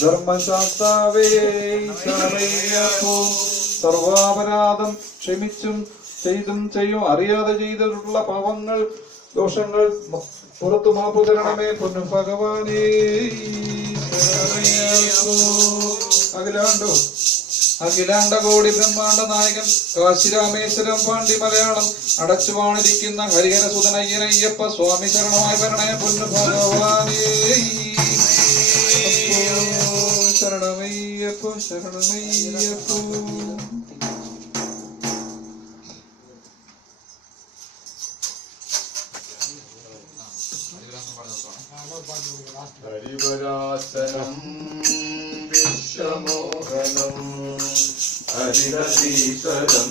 ധർമ്മശാസ്താവേ ശരണമയ്യപ്പോ. സർവാപരാധം ക്ഷമിച്ചും ചെയ്തും ചെയ്യും അറിയാതെ ചെയ്തിട്ടുള്ള പാവങ്ങൾ ദോഷങ്ങൾ പുറത്തു മാപ്പു തരണമേ പൊന്നു ഭഗവാനേ. അഖിലാണ്ട കോടി ബ്രഹ്മാണ്ട നായകൻ കാശിരാമേശ്വരം പാണ്ഡി മലയാളം അടച്ചു വാണിരിക്കുന്ന ഹരിഹര സുതനയ്യനയ്യപ്പ സ്വാമി ശരണമായി വരണേ പൊന്നു ഭഗവാനേ. ശരണമയ്യപ്പോ ശരണമയ്യപ്പോ. ഹരിവരാസനം വിശ്വമോഹനം ഹരിഹരീശ്വരം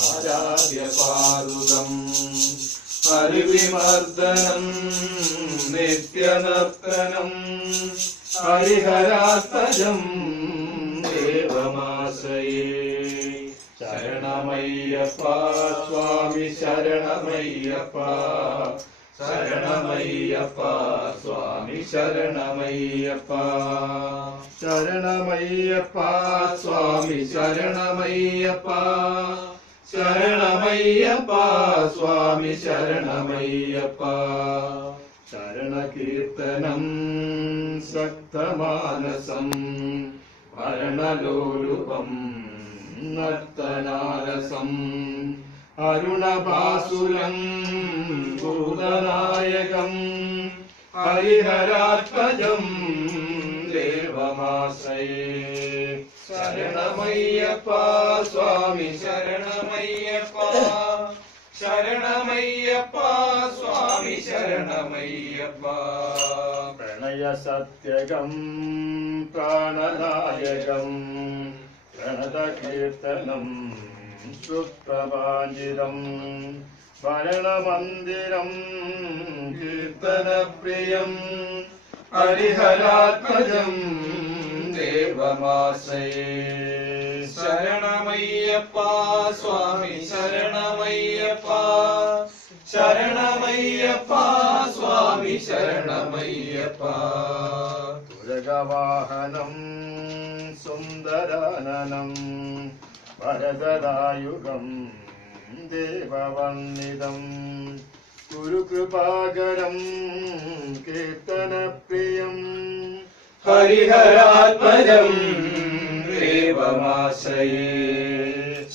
ആരാധ്യപാരുതം ഹരിവിമർദ്ദനം നിത്യനർത്തനം ഹരിഹരാത്മജം ദേവമാശ്രയേ. ശരണമയ്യപ്പ സ്വാമി ശരണമയ്യപ്പ ശരണമയ്യപ്പ സ്വാമി ശരണമയ്യപ്പ ശരണമയ്യപ്പ സ്വാമി ശരണമയ്യപ്പ ശരണമയ്യപ്പ സ്വാമി ശരണമയ്യപ്പ. ശരണകീർത്തനം സക്തമാനസം ഭരണലോലുപം നർത്തനാരസം അരുണഭാസുരം ഭൂതനായകം ഹരിഹരാത്മജം ദേവമാശ്രയേ. ശരണമയ്യപ്പ സ്വാമി ശരണമയ്യപ്പ ശരണമയ്യപ്പ സ്വാമി ശരണമയ്യപ്പ. പ്രണയ സത്യകം പ്രാണനായകം പ്രണത കീർത്തനം സുപ്രഭാഞ്ചിതം ഭരണമന്ദിരം കീർത്തനപ്രിയം ഹരിഹരാത്മജം ദേവമാശ്രയേ. ശരണമയ്യപ്പ സ്വാമി ശരണമയ്യപ്പ. ശരണമയ്യപ്പ സ്വാമി ശരണമയ്യപ്പ. തുരകവാഹനം സുന്ദരാനനം വരദദായുഗം ദേവവന്ദിതം ഗുരുകൃപാകരം കീർത്തനപ്രിയം ഹരിഹരാത്മജം ദേവമാശ്രയേ.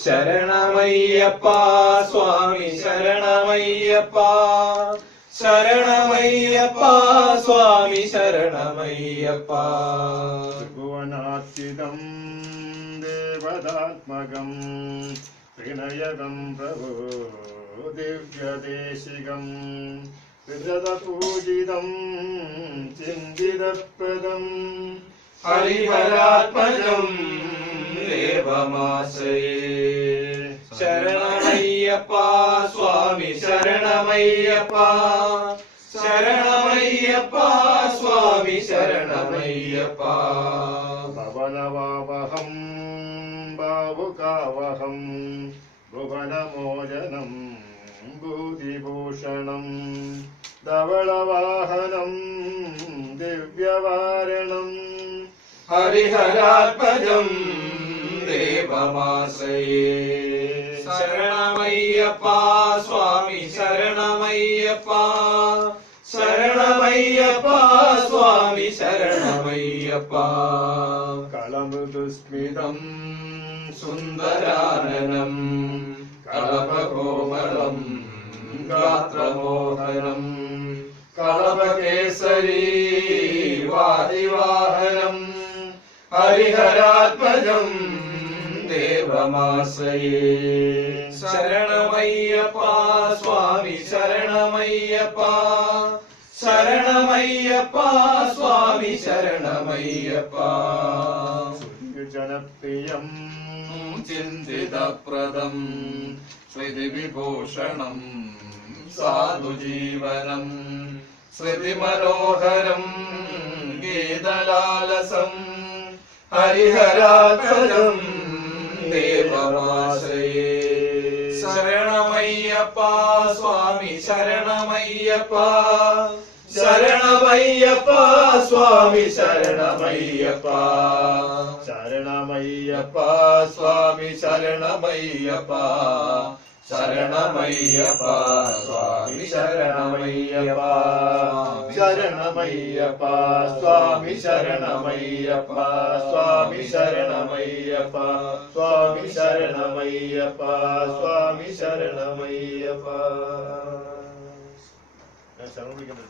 ശരണമയ്യപ്പ സ്വാമി ശരണമയ്യപ്പ. ശരണമയ്യപ്പ സ്വാമി ശരണമയ്യപ്പ. ഭുവനാസ്ഥിതം ദേവതാത്മകം പ്രണയകം പ്രഭോ ദിവ്യദേശികം വിരതപൂജിതം ചിന്തിതപ്രദം ഹരിഹരാത്മജം ദേവമാശ്രയേ. ശരണമയ്യപ്പ സ്വാമി ശരണമയ്യപ്പ. ശരണമയ്യപ്പ സ്വാമി ശരണമയ്യപ്പ. ഭവനവാവഹം ഭാവുകാവഹം ഭുവനമോചനം ഭൂതിഭൂഷണം ധവളവാഹനം ദിവ്യവാരണം ഹരിഹരാത്മജം ദേവമാശ്രയേ. ശരണമയ്യപ്പ സ്വാമി ശരണമയ്യപ്പ. ശരണമയ്യപ്പ സ്വാമി ശരണമയ്യപ്പ. കളമൃദുസ്മിതം സുന്ദരാനനം കളപകോമളം ഗാത്രമോഹനം കളപകേസരീ വാദിവാഹനം ഹരിഹരാത്മജം ദേവമാശ്രയേ. ശരണമയ്യപ്പ സ്വാമി ശരണമയ്യപ്പ. ശരണമയ്യപ്പ സ്വാമി ശരണമയ്യപ്പ. ജനപ്രിയം ചിന്തിതപ്രദം ശ്രുതിവിഭൂഷണം സാധുജീവനം ശ്രുതിമനോഹരം ഗീതലാലസം ഹരിഹരാത്മജം ദേവമാശ്രയേ. ശരണമയ്യപ്പ സ്വാമി ശരണമയ്യപ്പ. ശരണമയ്യപ്പ സ്വാമി ശരണമയ്യപ്പ. ശരണമയ്യപ്പ സ്വാമി ശരണമയ്യപ്പ. ശരണമയ്യപ്പ സ്വാമി ശരണമയ്യപ്പ. ശരണമയ്യപ്പ സ്വാമി ശരണമയ്യപ്പ സ്വാമി ശരണമയ്യപ്പ സ്വാമി ശരണമയ്യപ്പ സ്വാമി ശരണമയ്യപ്പ. ഞാൻ ശരണം വിളിക്കണ്ട.